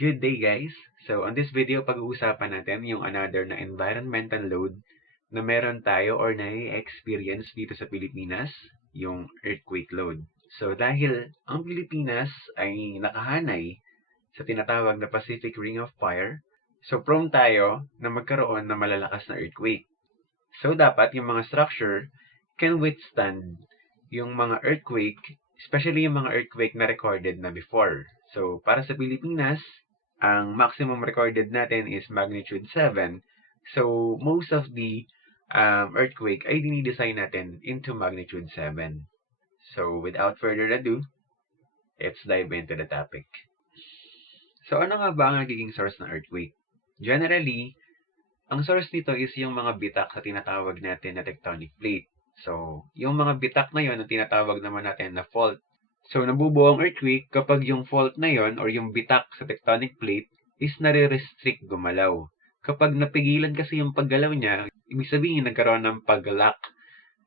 Good day guys! So on this video, pag-uusapan natin yung another na environmental load na meron tayo or na-experience dito sa Pilipinas, yung earthquake load. So dahil ang Pilipinas ay nakahanay sa tinatawag na Pacific Ring of Fire, so prone tayo na magkaroon ng malalakas na earthquake. So dapat yung mga structure can withstand yung mga earthquake, especially yung mga earthquake na recorded na before. So para sa Pilipinas, ang maximum recorded natin is magnitude 7. So most of the earthquake ay dinidesign natin into magnitude 7. So without further ado, let's dive into the topic. So ano nga ba ang nagiging source ng earthquake? Generally, ang source nito is yung mga bitak sa tinatawag natin na tectonic plate. So, yung mga bitak na yon ang tinatawag naman natin na fault. So, nabubuo ang earthquake kapag yung fault na yon or yung bitak sa tectonic plate is nare-restrict gumalaw. Kapag napigilan kasi yung paggalaw niya, ibig sabihin nagkaroon ng pag-lock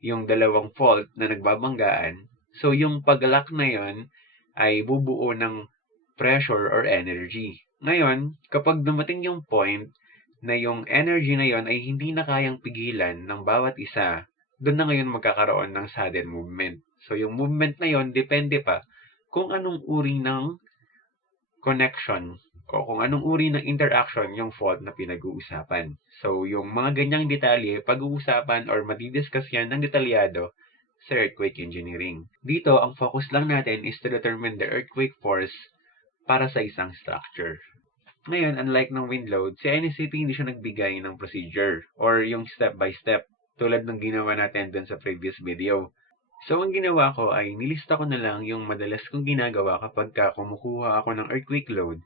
yung dalawang fault na nagbabanggaan. So, yung pag-lock na yon ay bubuo ng pressure or energy. Ngayon, kapag dumating yung point na yung energy na yon ay hindi na kayang pigilan ng bawat isa, doon na ngayon magkakaroon ng sudden movement. So, yung movement na yon depende pa kung anong uri ng connection o kung anong uri ng interaction yung fault na pinag-uusapan. So, yung mga ganyang detalye, pag-uusapan or madidiscuss yan ng detalyado sa earthquake engineering. Dito, ang focus lang natin is to determine the earthquake force para sa isang structure. Ngayon, unlike ng wind load, si NSCP hindi siya nagbigay ng procedure or yung step-by-step tulad ng ginawa natin dun sa previous video. So, ang ginawa ko ay nilista ko na lang yung madalas kong ginagawa kapag kumukuha ako ng earthquake load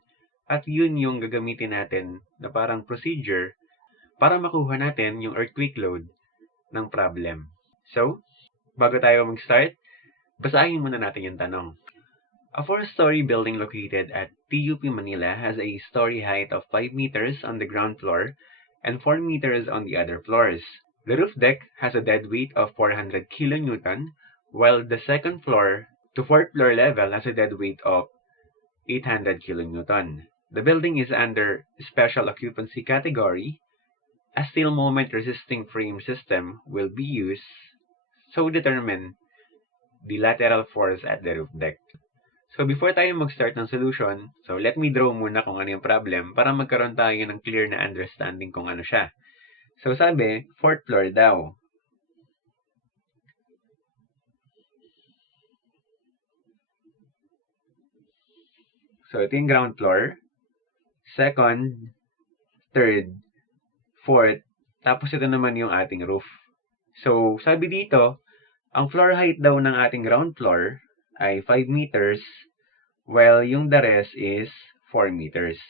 at yun yung gagamitin natin na parang procedure para makuha natin yung earthquake load ng problem. So, bago tayo mag-start, basahin muna natin yung tanong. A 4-story building located at TUP Manila has a story height of 5 meters on the ground floor and 4 meters on the other floors. The roof deck has a dead weight of 400 kilonewton, while the second floor to fourth floor level has a dead weight of 800 kilonewton. The building is under special occupancy category. A steel moment resisting frame system will be used, so determine the lateral force at the roof deck. So before tayo mag-start ng solution, so let me draw muna kung ano yung problem para magkaroon tayo ng clear na understanding kung ano siya. So sabi, 4th floor daw. So ito yung ground floor, 2nd, 3rd, 4th, tapos ito naman yung ating roof. So sabi dito, ang floor height daw ng ating ground floor ay 5 meters, while yung the rest is 4 meters.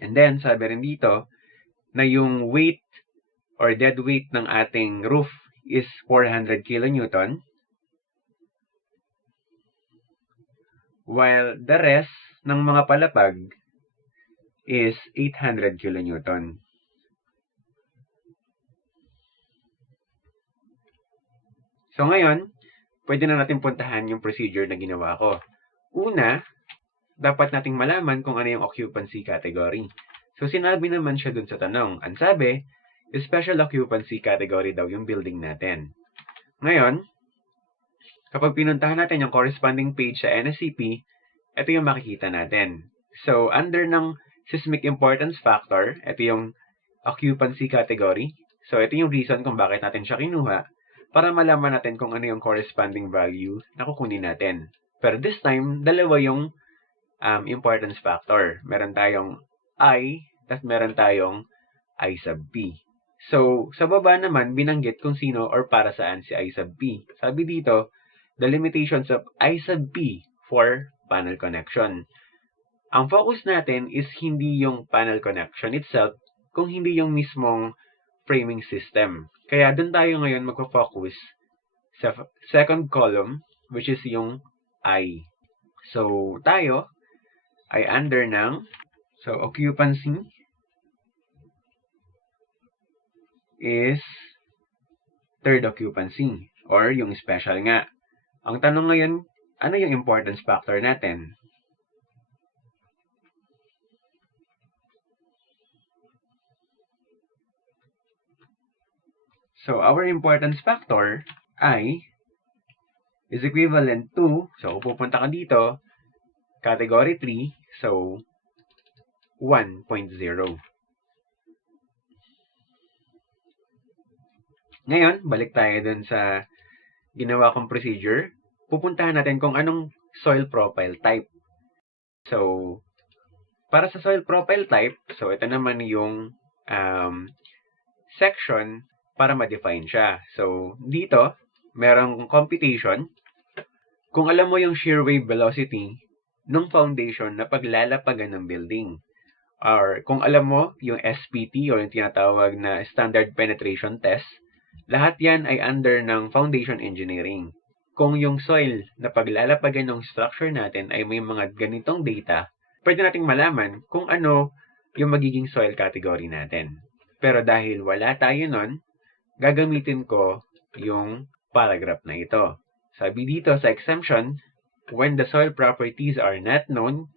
And then, sabi rin dito, na yung weight or dead weight ng ating roof is 400 kilonewton, while the rest ng mga palapag is 800 kilonewton. So ngayon, pwede na natin puntahan yung procedure na ginawa ko. Una, dapat nating malaman kung ano yung occupancy category. So sinabi naman siya dun sa tanong. Ang sabi, special occupancy category daw yung building natin. Ngayon, kapag pinuntahan natin yung corresponding page sa NSCP, ito yung makikita natin. So under ng seismic importance factor, ito yung occupancy category. So ito yung reason kung bakit natin siya kinuha para malaman natin kung ano yung corresponding value na kukunin natin. Pero this time, dalawa yung importance factor. Meron tayong I, at meron tayong I sub P. So, sa baba naman, binanggit kung sino or para saan si I sub P. Sabi dito, the limitations of I sub P for panel connection. Ang focus natin is hindi yung panel connection itself, kung hindi yung mismong framing system. Kaya dun tayo ngayon magpo-focus sa second column, which is yung I. So, tayo ay under ng, so occupancy is third occupancy or yung special nga. Ang tanong ngayon, ano yung importance factor natin? So, our importance factor ay is equivalent to, so kung pupunta ka dito, category 3, so 1.0. Ngayon, balik tayo dun sa ginawa kong procedure. Pupuntahan natin kung anong soil profile type. So, para sa soil profile type, so ito naman yung section para ma-define siya. So, dito, merong computation. Kung alam mo yung shear wave velocity ng foundation na paglalapagan ng building, or kung alam mo yung SPT or yung tinatawag na Standard Penetration Test, lahat yan ay under ng foundation engineering. Kung yung soil na paglalapagan ng structure natin ay may mga ganitong data, pwede nating malaman kung ano yung magiging soil category natin. Pero dahil wala tayo nun, gagamitin ko yung paragraph na ito. Sabi dito sa exemption, when the soil properties are not known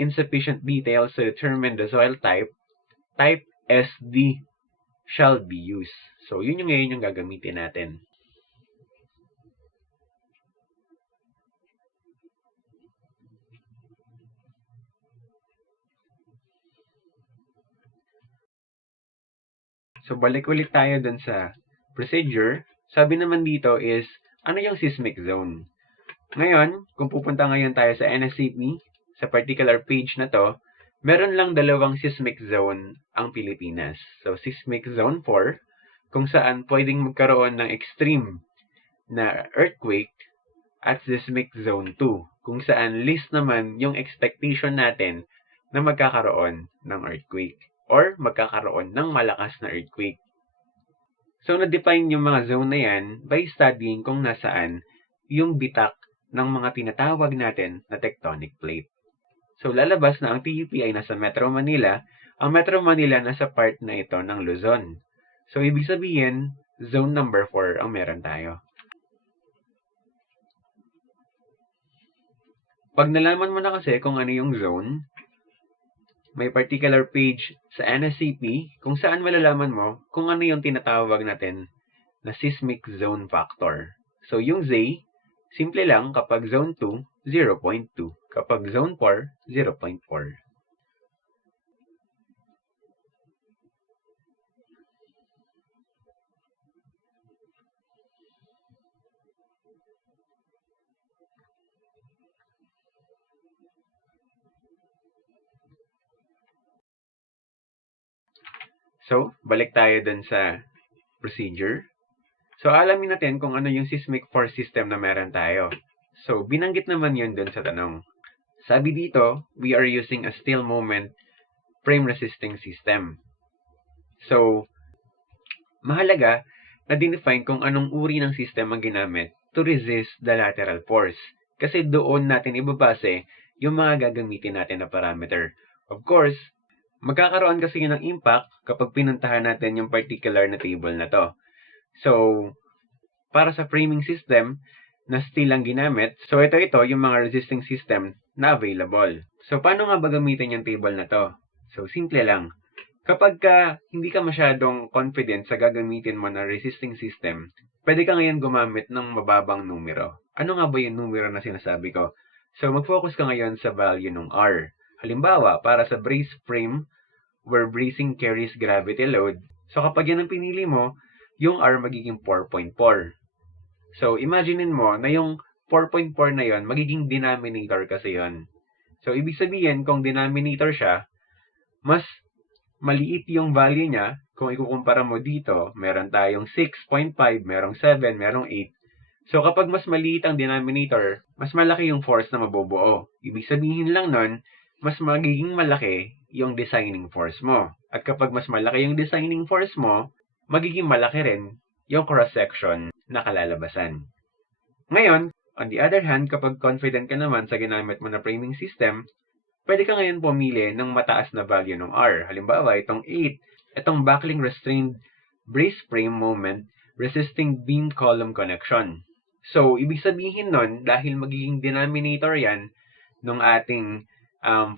in sufficient details to determine the soil type, type SD shall be used. So, yun yung ngayon yung gagamitin natin. So, balik ulit tayo dun sa procedure. Sabi naman dito is, ano yung seismic zone? Ngayon, kung pupunta ngayon tayo sa NSCP, sa particular page na to, meron lang dalawang seismic zone ang Pilipinas. So, seismic zone 4, kung saan pwedeng magkaroon ng extreme na earthquake, at seismic zone 2, kung saan list naman yung expectation natin na magkakaroon ng earthquake or magkakaroon ng malakas na earthquake. So, na-define yung mga zone na yan by studying kung nasaan yung bitak ng mga tinatawag natin na tectonic plate. So, lalabas na ang TUP ay nasa Metro Manila. Ang Metro Manila nasa part na ito ng Luzon. So, ibig sabihin, zone number 4 ang meron tayo. Pag nalaman mo na kasi kung ano yung zone, may particular page sa NSCP kung saan malalaman mo kung ano yung tinatawag natin na seismic zone factor. So, yung Z, simple lang kapag zone 2, 0.2. Kapag zone 4, 0.4. So, balik tayo dun sa procedure. So, alamin natin kung ano yung seismic force system na meron tayo. So, binanggit naman yun dun sa tanong. Sabi dito, we are using a still moment frame resisting system. So, mahalaga na dinefine kung anong uri ng system ang ginamit to resist the lateral force. Kasi doon natin ibabase yung mga gagamitin natin na parameter. Of course, magkakaroon kasi ng impact kapag pinuntahan natin yung particular na table na to. So, para sa framing system na steel ang ginamit, so ito yung mga resisting system na available. So, paano nga ba gamitin yung table na to? So, simple lang. Kapag hindi ka masyadong confident sa gagamitin mo na resisting system, pwede ka ngayon gumamit ng mababang numero. Ano nga ba yung numero na sinasabi ko? So, mag-focus ka ngayon sa value ng R. Halimbawa, para sa brace frame where bracing carries gravity load, so kapag yan ang pinili mo, yung R magiging 4.4. So, imaginein mo na yung 4.4 na yon magiging denominator kasi yon. So, ibig sabihin, kung denominator siya, mas maliit yung value niya. Kung ikukumpara mo dito, meron tayong 6.5, merong 7, merong 8. So, kapag mas maliit ang denominator, mas malaki yung force na mabubuo. Ibig sabihin lang nun, mas magiging malaki yung designing force mo. At kapag mas malaki yung designing force mo, magiging malaki rin yung cross-section na kalalabasan. Ngayon, on the other hand, kapag confident ka naman sa ginamit mo na framing system, pwede ka ngayon pumili ng mataas na value ng R. Halimbawa, itong 8, itong buckling restrained brace frame moment resisting beam column connection. So, ibig sabihin nun, dahil magiging denominator yan ng ating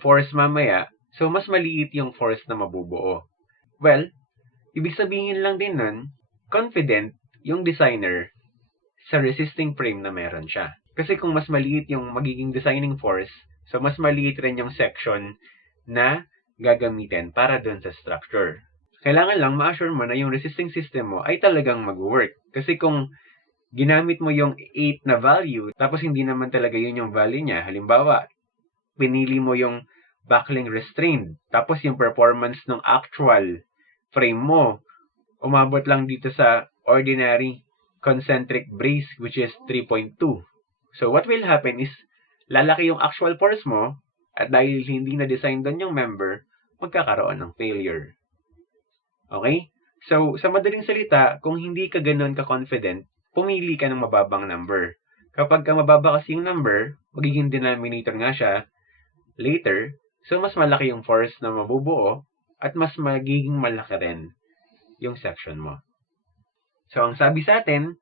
force mamaya, so mas maliit yung force na mabubuo. Well, ibig sabihin lang din nun, confident yung designer sa resisting frame na meron siya. Kasi kung mas maliit yung magiging designing force, so mas maliit rin yung section na gagamitin para dun sa structure. Kailangan lang ma-assure mo na yung resisting system mo ay talagang mag-work. Kasi kung ginamit mo yung 8 na value, tapos hindi naman talaga yun yung value niya, halimbawa, pinili mo yung buckling restrained, tapos yung performance ng actual frame mo, umabot lang dito sa ordinary concentric brace, which is 3.2. So what will happen is, lalaki yung actual force mo, at dahil hindi na-design doon yung member, magkakaroon ng failure. Okay? So, sa madaling salita, kung hindi ka ganun ka-confident, pumili ka ng mababang number. Kapag ka mababa kasi yung number, magiging denominator nga siya later, so mas malaki yung force na mabubuo, at mas magiging malaki rin yung section mo. So, ang sabi sa atin,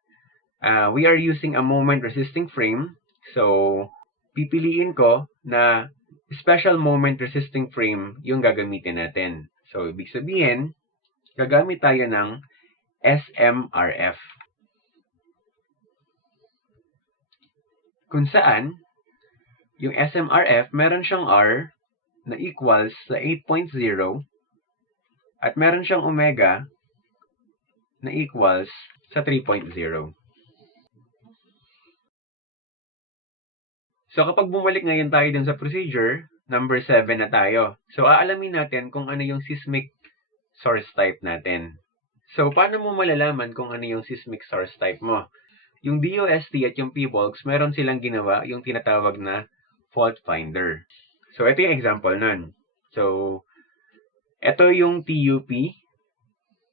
we are using a moment resisting frame. So, pipiliin ko na special moment resisting frame yung gagamitin natin. So, ibig sabihin, gagamit tayo ng SMRF. Kung saan, yung SMRF, meron siyang R na equals sa 8.0 at meron siyang omega na equals sa 3.0. So kapag bumalik ngayon tayo dun sa procedure, number 7 na tayo. So aalamin natin kung ano yung seismic source type natin. So paano mo malalaman kung ano yung seismic source type mo? Yung DOST at yung PVOLCS, meron silang ginawa yung tinatawag na fault finder. So ito yung example nun. So ito yung TUP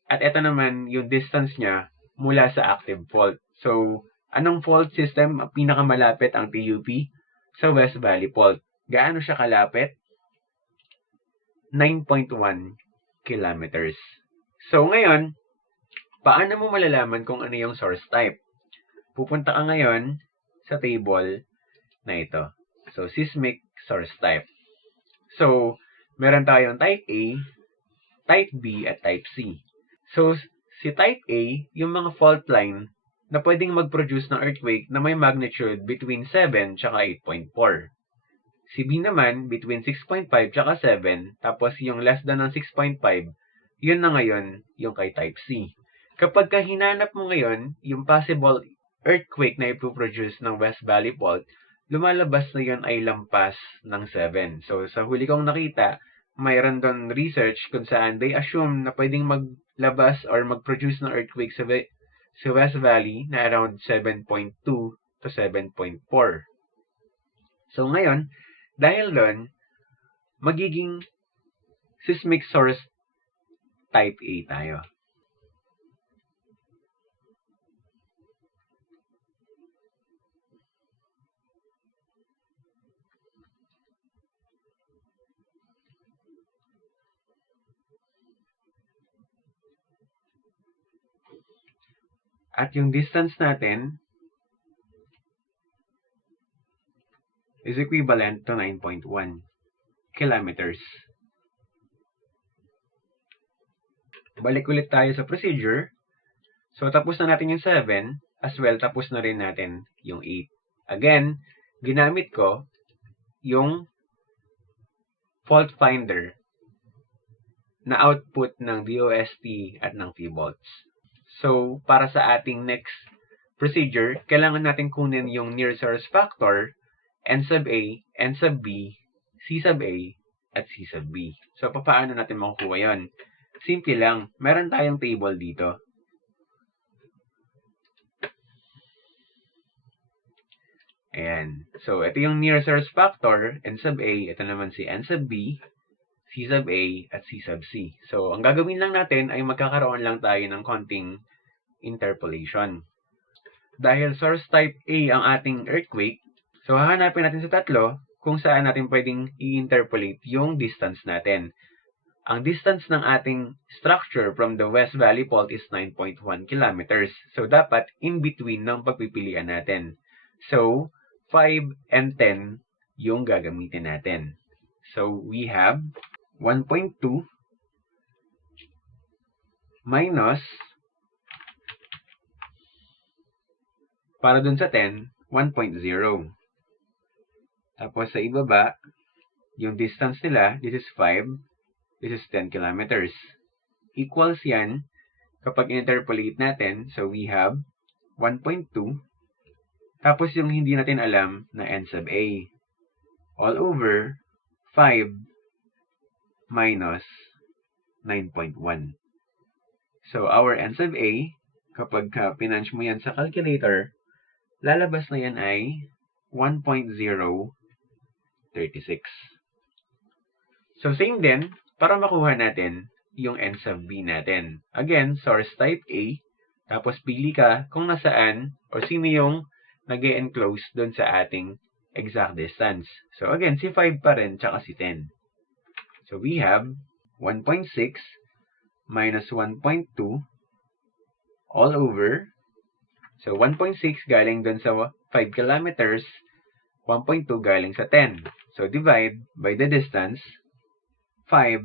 at ito naman yung distance niya mula sa active fault. So anong fault system pinakamalapit ang TUP? Sa West Valley Fault. Gaano siya kalapit? 9.1 kilometers. So ngayon, paano mo malalaman kung ano yung source type? Pupunta ka ngayon sa table na ito. So, seismic source type. So, meron tayong type A, type B, at type C. So, si type A, yung mga fault line na pwedeng mag-produce ng earthquake na may magnitude between 7 tsaka 8.4. Si B naman, between 6.5 tsaka 7, tapos yung less than ng 6.5, yun na ngayon yung kay type C. Kapag hinanap mo ngayon yung possible earthquake na ipoproduce ng West Valley Fault, lumalabas na yun ay lampas ng 7. So, sa huli kong nakita, mayroon doon research kung saan they assume na pwedeng maglabas or mag-produce ng earthquake sa West Valley na around 7.2 to 7.4. So ngayon, dahil doon, magiging seismic source type A tayo. At yung distance natin is equivalent to 9.1 kilometers. Balik ulit tayo sa procedure. So, tapos na natin yung 7, as well, tapos na rin natin yung 8. Again, ginamit ko yung fault finder na output ng DOST at ng PVOLCS. So, para sa ating next procedure, kailangan natin kunin yung near source factor, N sub A, N sub B, C sub A, at C sub B. So, paano natin makukuha yon? Simple lang. Meron tayong table dito. Ayan. So, ito yung near source factor, N sub A. Ito naman si N sub B, C sub A, at C sub C. So, ang gagawin lang natin ay magkakaroon lang tayo ng konting interpolation. Dahil source type A ang ating earthquake, so hahanapin natin sa tatlo kung saan natin pwedeng i-interpolate yung distance natin. Ang distance ng ating structure from the West Valley Fault is 9.1 kilometers. So, dapat in between ng pagpipilian natin. So, 5 and 10 yung gagamitin natin. So, we have 1.2 minus, para dun sa 10, 1.0. Tapos sa ibaba, yung distance nila, this is 5, this is 10 kilometers. Equals yan kapag interpolate natin. So, we have 1.2. Tapos yung hindi natin alam na n sub a. All over 5 minus 9.1. So, our n sub a, kapag pinunch mo yan sa calculator, lalabas na yan ay 1.036. So, same din, para makuha natin yung n sub b natin. Again, source type A, tapos pili ka kung nasaan o sino yung nag-enclose dun sa ating exact distance. So, again, si 5 pa rin, tsaka si 10. So, we have 1.6 minus 1.2 all over. So, 1.6 galing dun sa 5 kilometers, 1.2 galing sa 10. So, divide by the distance, 5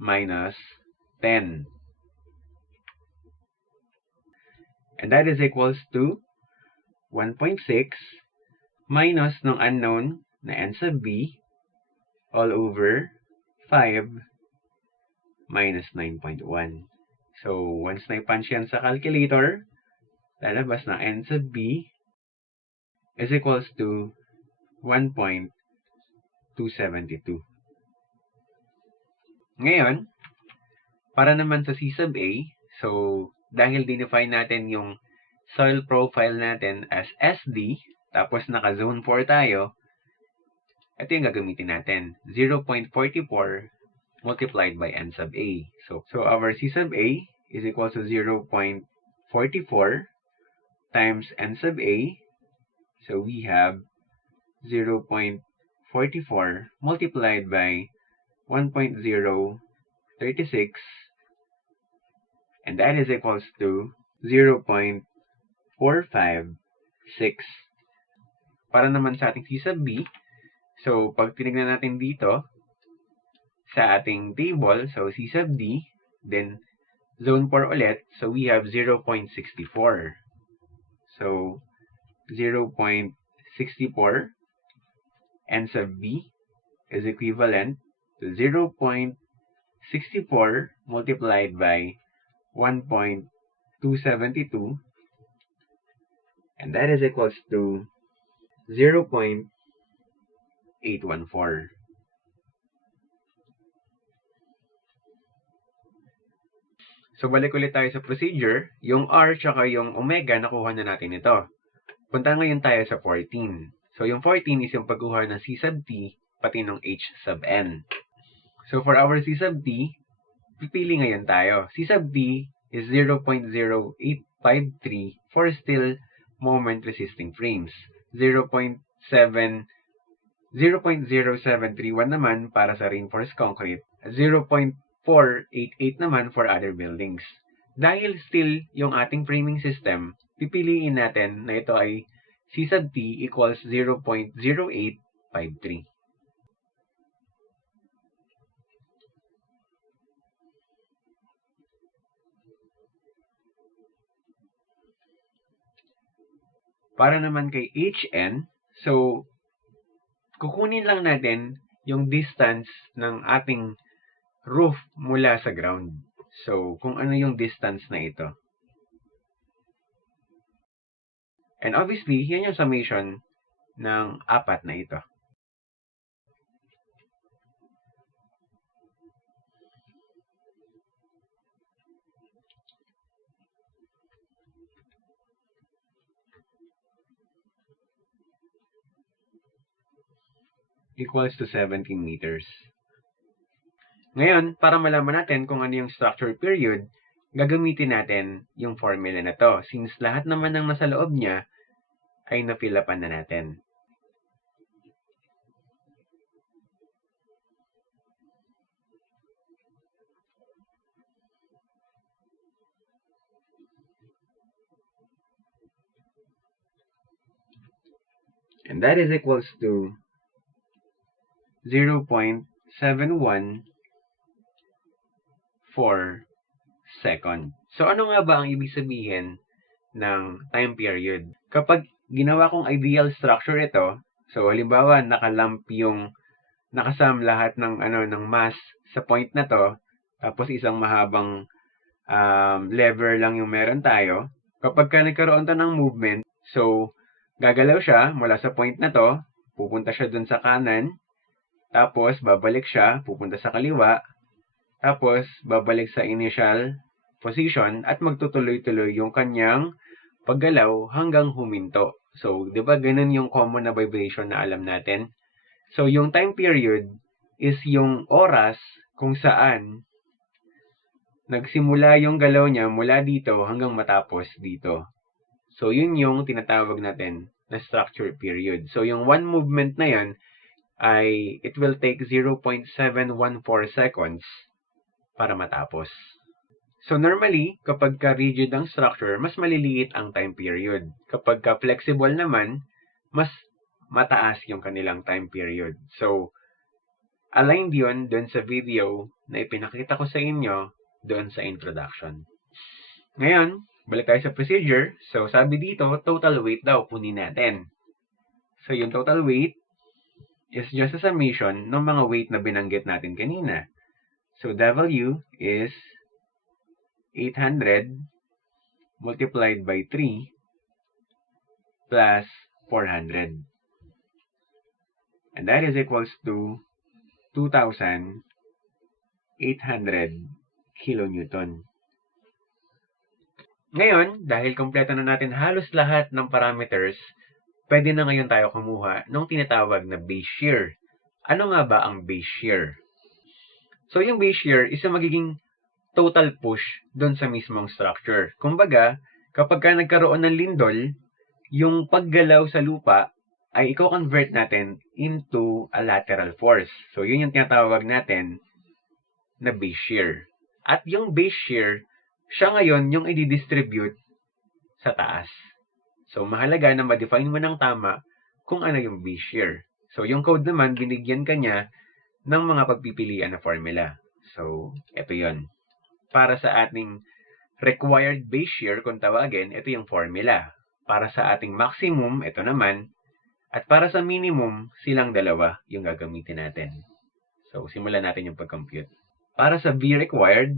minus 10. And that is equals to 1.6 minus nung unknown na n sub b all over 5 minus 9.1. So, once na-punch yan sa calculator, lalabas na n sub b is equals to 1.272. Ngayon, para naman sa C sub A, so, dahil dinefine natin yung soil profile natin as SD, tapos naka-zone 4 tayo, ito yung gagamitin natin. 0.44 multiplied by n sub A. So our C sub A is equal to 0.44 times n sub A. So we have 0.44 multiplied by 1.036, and that is equals to 0.456. Para naman sa ating C sub B, so pag tinignan natin dito sa ating table, so C sub D, then zone 4 ulit, so we have 0.64. So 0.64 n sub B is equivalent to 0.64 multiplied by 1.272, and that is equals to 0.814. So, balik ulit tayo sa procedure. Yung R tsaka yung omega, nakuha na natin ito. Punta ngayon tayo sa 14. So, yung 14 is yung pagkuha ng C sub T, pati ng H sub N. So, for our C sub T, pipili ngayon tayo. C sub T is 0.0853 for still moment-resisting frames. 0.0731 naman para sa reinforced concrete. 0.488 naman for other buildings. Dahil still yung ating framing system, pipiliin natin na ito ay C sub T equals 0.0853. Para naman kay HN, so kukunin lang natin yung distance ng ating roof mula sa ground. So, kung ano yung distance na ito. And obviously, yan yung summation ng apat na ito. Equals to 17 meters. Ngayon, para malaman natin kung ano yung structure period, gagamitin natin yung formula na to. Since lahat naman ng nasa loob niya ay nafilapan na natin. And that is equals to 0.714 second. So, ano nga ba ang ibig sabihin ng time period? Kapag ginawa kong ideal structure ito, so halimbawa nakalump yung nakasam lahat ng ng mass sa point na to, tapos isang mahabang lever lang yung meron tayo. Kapag ka nagkaroon to ng movement, so gagalaw siya mula sa point na to, pupunta siya dun sa kanan, tapos babalik siya, pupunta sa kaliwa, tapos babalik sa initial position at magtutuloy-tuloy yung kanyang paggalaw hanggang huminto. So, 'di ba ganun yung common na vibration na alam natin? So, yung time period is yung oras kung saan nagsimula yung galaw niya mula dito hanggang matapos dito. So, yun yung tinatawag natin na structure period. So, yung one movement na yun ay it will take 0.714 seconds para matapos. So, normally, kapag ka-rigid ang structure, mas maliliit ang time period. Kapag ka-flexible naman, mas mataas yung kanilang time period. So, aligned yun doon sa video na ipinakita ko sa inyo doon sa introduction. Ngayon, balik tayo sa procedure. So, sabi dito, total weight daw kunin natin. So, yung total weight is just a summation ng mga weight na binanggit natin kanina. So, W is 800 multiplied by 3 plus 400. And that is equals to 2,800 kilonewton. Ngayon, dahil kompleto na natin halos lahat ng parameters, pwede na ngayon tayo kumuha ng tinatawag na base shear. Ano nga ba ang base shear? So, yung base shear is yung magiging total push doon sa mismong structure. Kumbaga, kapag ka nagkaroon ng lindol, yung paggalaw sa lupa ay i-convert natin into a lateral force. So, yun yung tinatawag natin na base shear. At yung base shear, siya ngayon yung i-distribute sa taas. So, mahalaga na ma-define mo ng tama kung ano yung base shear. So, yung code naman, binigyan ka niya ng mga pagpipilian na formula. So, ito yon. Para sa ating required base shear, kung tawagin, ito yung formula. Para sa ating maximum, ito naman. At para sa minimum, silang dalawa yung gagamitin natin. So, simulan natin yung pag-compute. Para sa B required,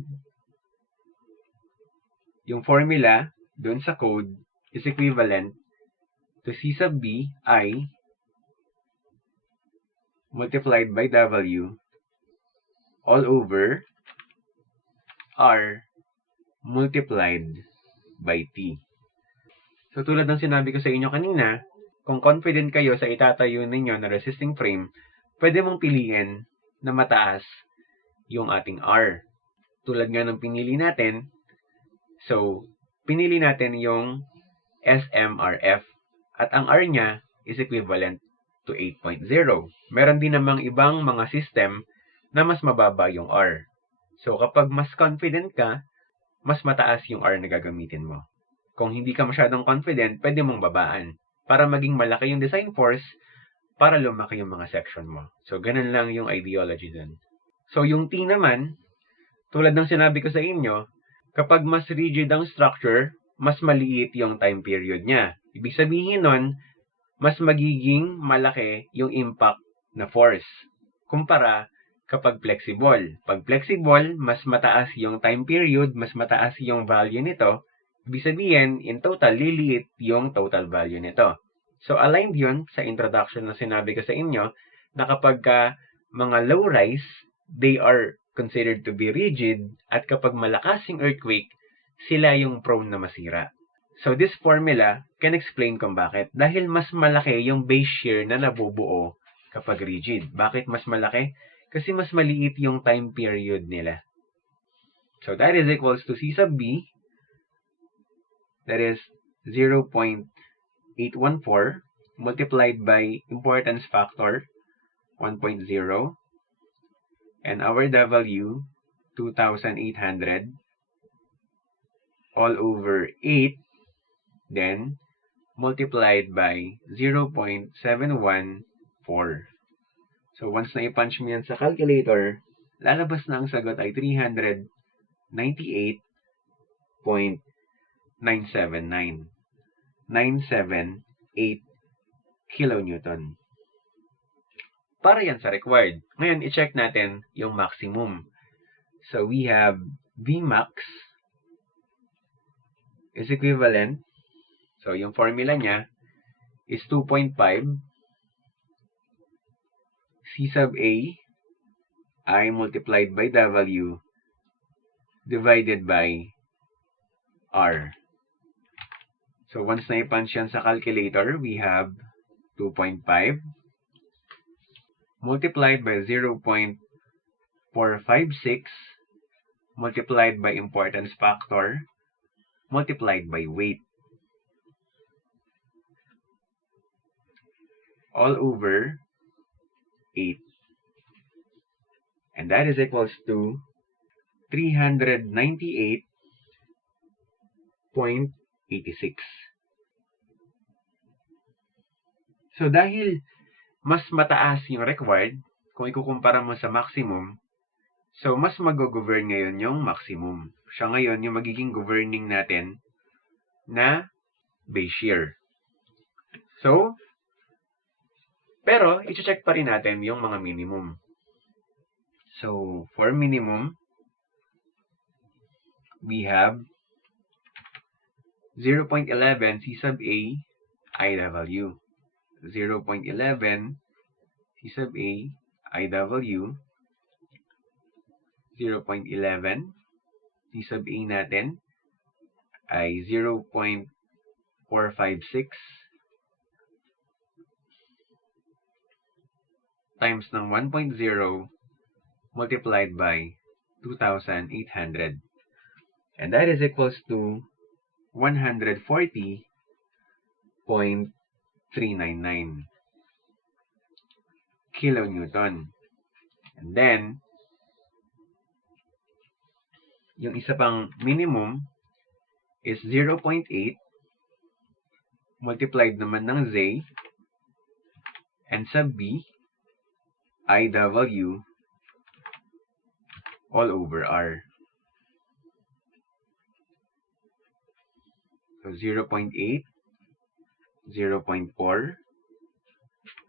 yung formula doon sa code is equivalent to C sub B I multiplied by W all over R multiplied by T. So, tulad ng sinabi ko sa inyo kanina, kung confident kayo sa itatayo ninyo na resisting frame, pwede mong piliin na mataas yung ating R. Tulad nga ng pinili natin, so, pinili natin yung SMRF at ang R niya is equivalent to 8.0. Meron din namang ibang mga system na mas mababa yung R. So, kapag mas confident ka, mas mataas yung R na gagamitin mo. Kung hindi ka masyadong confident, pwede mong babaan para maging malaki yung design force para lumaki yung mga section mo. So, ganun lang yung ideology dun. So, yung T naman, tulad ng sinabi ko sa inyo, kapag mas rigid ang structure, mas maliit yung time period niya. Ibig sabihin nun, mas magiging malaki yung impact na force kumpara kapag flexible. Pag flexible, mas mataas yung time period, mas mataas yung value nito. Ibig sabihin, in total, liliit yung total value nito. So, aligned yun sa introduction na sinabi ko sa inyo na kapag mga low rise, they are considered to be rigid at kapag malakas yung earthquake, sila yung prone na masira. So, this formula can explain kung bakit. Dahil mas malaki yung base shear na nabubuo kapag rigid. Bakit mas malaki? Kasi mas maliit yung time period nila. So, that is equals to C sub B. That is 0.814 multiplied by importance factor 1.0. And our W, 2,800 all over 8. Then, multiplied by 0.714. So, once na i-punch mo yan sa calculator, lalabas na ang sagot ay 398.978 kilonewton. Para yan sa required. Ngayon, i-check natin yung maximum. So, we have Vmax is equivalent. So, yung formula niya is 2.5 C sub A I multiplied by W divided by R. So, once na i-punch yan sa calculator, we have 2.5 multiplied by 0.456 multiplied by importance factor multiplied by weight all over 8. And that is equals to 398.86. So, dahil mas mataas yung required, kung ikukumpara mo sa maximum, so mas mag-govern ngayon yung maximum. Siya ngayon yung magiging governing natin na base shear. So, pero i-check pa rin natin yung mga minimum. So, for minimum, we have 0.11 C sub A IW. 0.11 C sub A IW. 0.11 C sub A natin ay 0.456 times ng 1.0 multiplied by 2,800. And that is equals to 140.399 kilonewton. And then, yung isa pang minimum is 0.8 multiplied naman ng Z and sub B IW all over R. So 0.8, 0.4.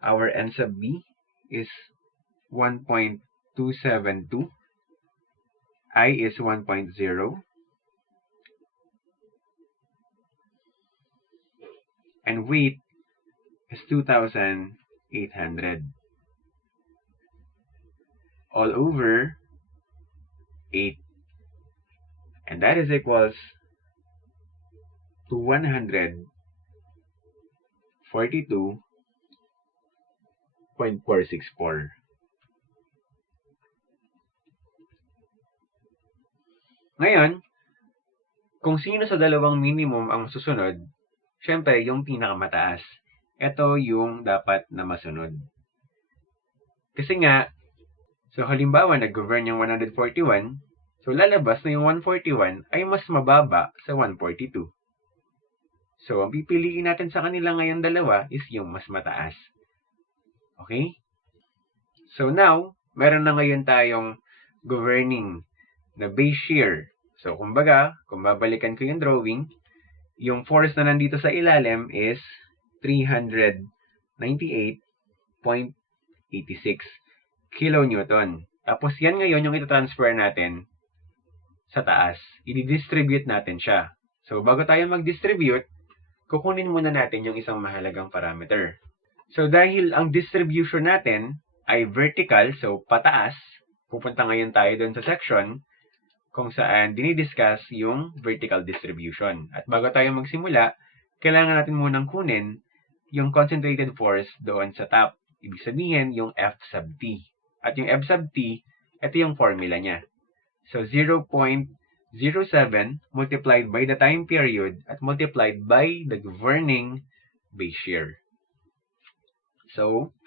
Our N sub B is 1.272. I is 1.0. And weight is 2,800. All over 8. And that is equals to 142.464. Ngayon, kung sino sa dalawang minimum ang susunod, syempre yung pinakamataas. Ito yung dapat na masunod. Kasi nga, so halimbawa nag-govern yung 141, so lalabas na yung 141 ay mas mababa sa 142. So, ang pipiliin natin sa kanila ngayon dalawa is yung mas mataas. Okay? So now, meron na ngayon tayong governing na base shear. So, kumbaga, kung babalikan ko yung drawing, yung force na nandito sa ilalim is 398.86 kilonewton. Tapos yan ngayon yung itatransfer natin sa taas. I-distribute natin siya. So, bago tayo mag-distribute, kukunin muna natin yung isang mahalagang parameter. So, dahil ang distribution natin ay vertical, so pataas, pupunta ngayon tayo doon sa section kung saan dinidiscuss yung vertical distribution. At bago tayo magsimula, kailangan natin munang kunin yung concentrated force doon sa top. Ibig sabihin, yung F sub T. At yung F sub T, ito yung formula niya. So, 0.07 multiplied by the time period at multiplied by the governing base shear. So,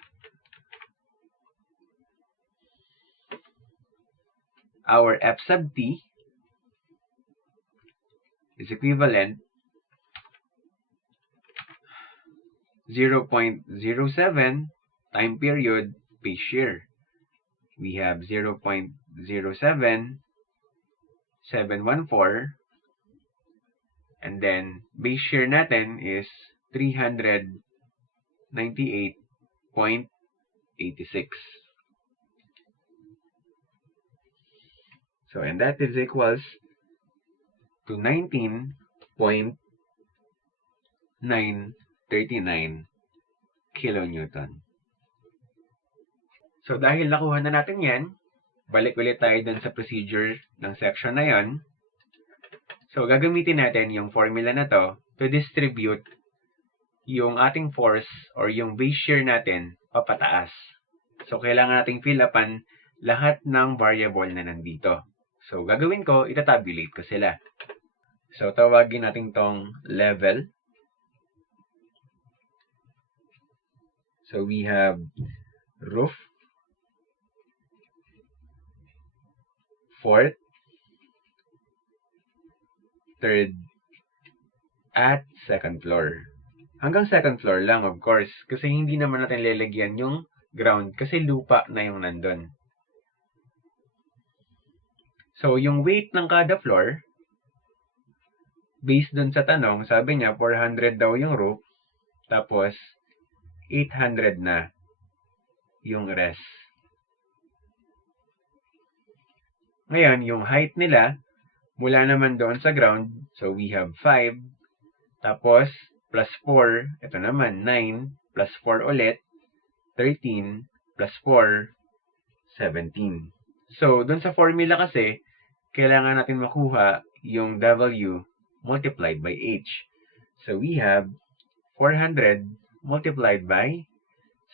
our F sub T is equivalent 0.07 time period base shear. We have 0.07714, and then base shear natin is 398.86. So, and that is equals to 19.939 kilonewton. So, dahil nakuha na natin yan, balik ulit tayo dun sa procedure ng section na yon. So, gagamitin natin yung formula na to distribute yung ating force or yung base shear natin papataas. So, kailangan nating fill upan lahat ng variable na nandito. So, gagawin ko, itatabulate ko sila. So, tawagin natin tong level. So, we have roof, fourth, third, at second floor. Hanggang second floor lang, of course, kasi hindi naman natin lalagyan yung ground kasi lupa na yung nandun. So, yung weight ng kada floor, based dun sa tanong, sabi niya 400 daw yung roof, tapos 800 na yung rest. Ngayon, yung height nila, mula naman doon sa ground, so we have 5, tapos plus 4, ito naman 9, plus 4 ulit, 13, plus 4, 17. So, doon sa formula kasi, kailangan natin makuha yung W multiplied by H. So, we have 400 multiplied by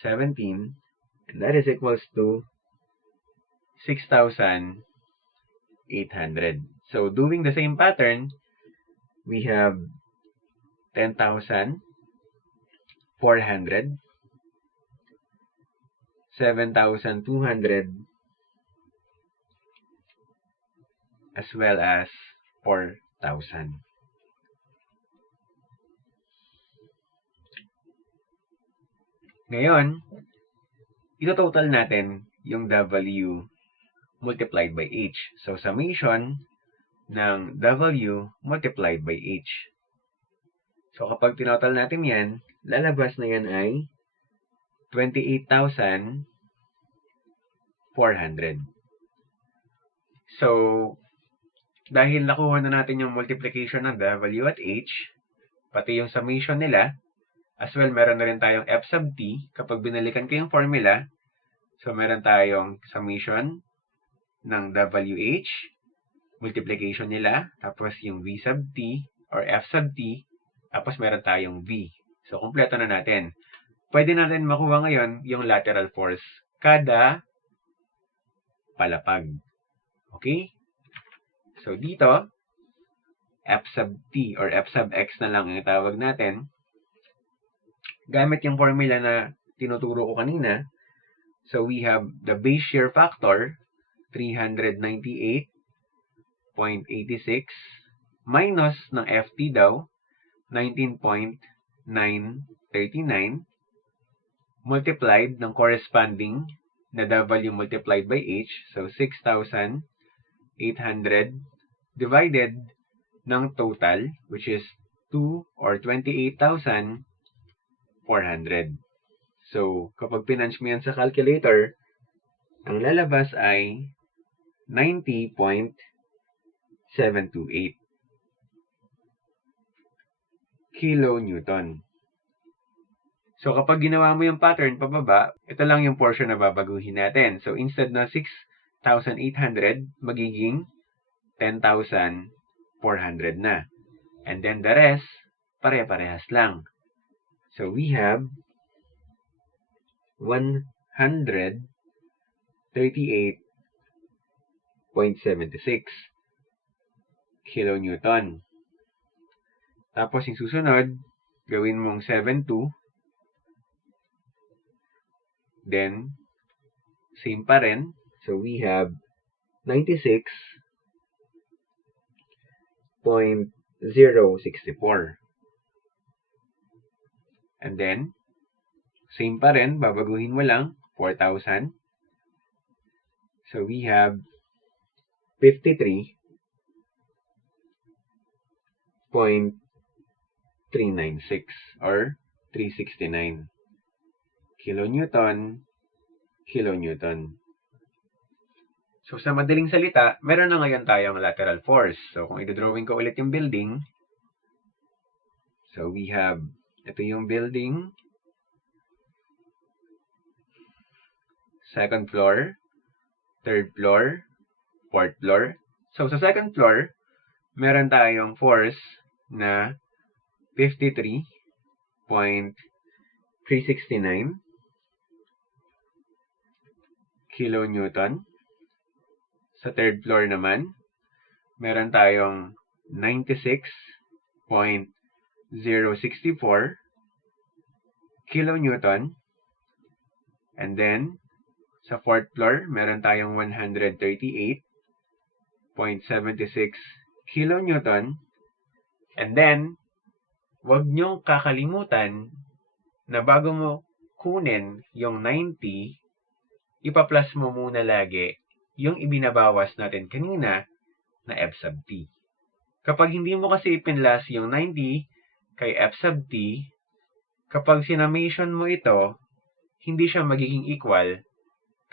17, and that is equals to 6,800. So, doing the same pattern, we have 10,400, 7,200, as well as 4,000. Ngayon, ito-total natin yung W multiplied by H. So, summation ng W multiplied by H. So, kapag tinotal natin yan, lalabas na yan ay 28,400. So, dahil nakuha na natin yung multiplication ng W at H, pati yung summation nila, as well, meron na rin tayong F sub T. Kapag binalikan ko yung formula, so meron tayong summation ng WH, multiplication nila, tapos yung V sub T or F sub T, tapos meron tayong V. So, kumpleto na natin. Pwede natin makuha ngayon yung lateral force kada palapag. Okay? So, dito, F sub T or F sub X na lang yung tawag natin. Gamit yung formula na tinuturo ko kanina, so we have the base shear factor, 398.86, minus ng FT daw, 19.939, multiplied ng corresponding na W multiplied by H, so 6,800, divided ng total, which is 2 or 28,400. So, kapag pinunch mo yan sa calculator, ang lalabas ay 90.728 kilonewton. So, kapag ginawa mo yung pattern pababa, ito lang yung portion na babaguhin natin. So, instead na 6,800, magiging 10,400 na. And then the rest, pare-parehas lang. So, we have 138.76 kilonewton. Tapos, yung susunod, gawin mong 7.2. Then, same pa rin. So, we have 96.064. And then, same pa rin, babaguhin mo lang, 4,000. So we have 53.396 or 369 kilonewton. So sa madaling salita, meron na ngayon tayong lateral force. So kung i-drawing ko ulit yung building, so we have, ito yung building, second floor, third floor, fourth floor. So sa second floor, meron tayong force na 53.369 kilonewton. Sa third floor naman, meron tayong 96.064 kilonewton. And then, sa fourth floor, meron tayong 138.76 kilonewton. And then, wag niyong kakalimutan na bago mo kunin yung 90, ipa-plus mo muna lagi yung ibinabawas natin kanina na f sub t. Kapag hindi mo kasi ipinlas yung 90 kay f sub t, kapag sinamation mo ito, hindi siya magiging equal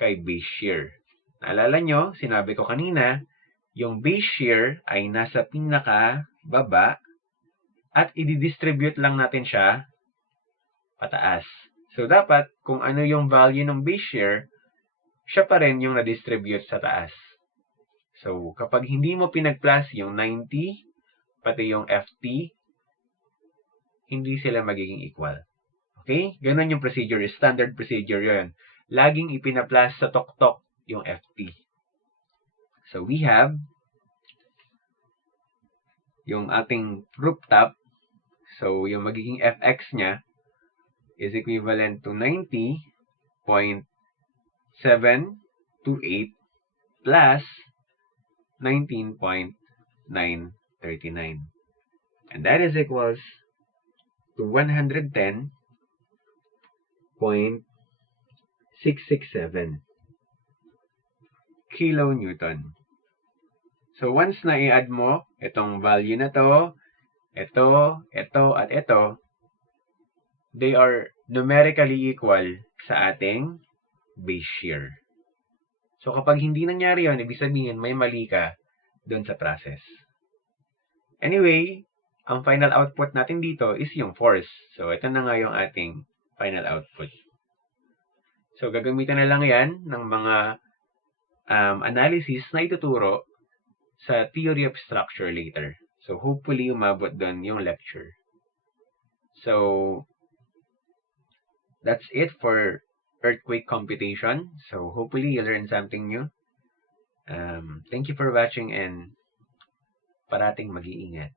kay base shear. Naalala nyo, sinabi ko kanina, yung base shear ay nasa pinaka-baba at i-distribute lang natin siya pataas. So, dapat, kung ano yung value ng base shear, siya pa rin yung na-distribute sa taas. So, kapag hindi mo pinag-plus yung 90, pati yung FT, hindi sila magiging equal. Okay? Ganun yung procedure. Standard procedure yun. Laging ipina-plus sa tok-tok yung FT. So, we have yung ating rooftop. So, yung magiging Fx niya is equivalent to 90.728 plus 19.939. And that is equals to 110.667 kilonewton. So, once na i-add mo itong value na to, ito, at ito, they are numerically equal sa ating base shear. So, kapag hindi nangyari yun, ibig sabihin may mali ka doon sa process. Anyway, ang final output natin dito is yung force. So, ito na nga yung ating final output. So, gagamitin na lang yan ng mga analysis na ituturo sa theory of structure later. So, hopefully, umabot doon yung lecture. So, that's it for earthquake computation. So, hopefully, you learned something new. Thank you for watching and parating mag-iingat.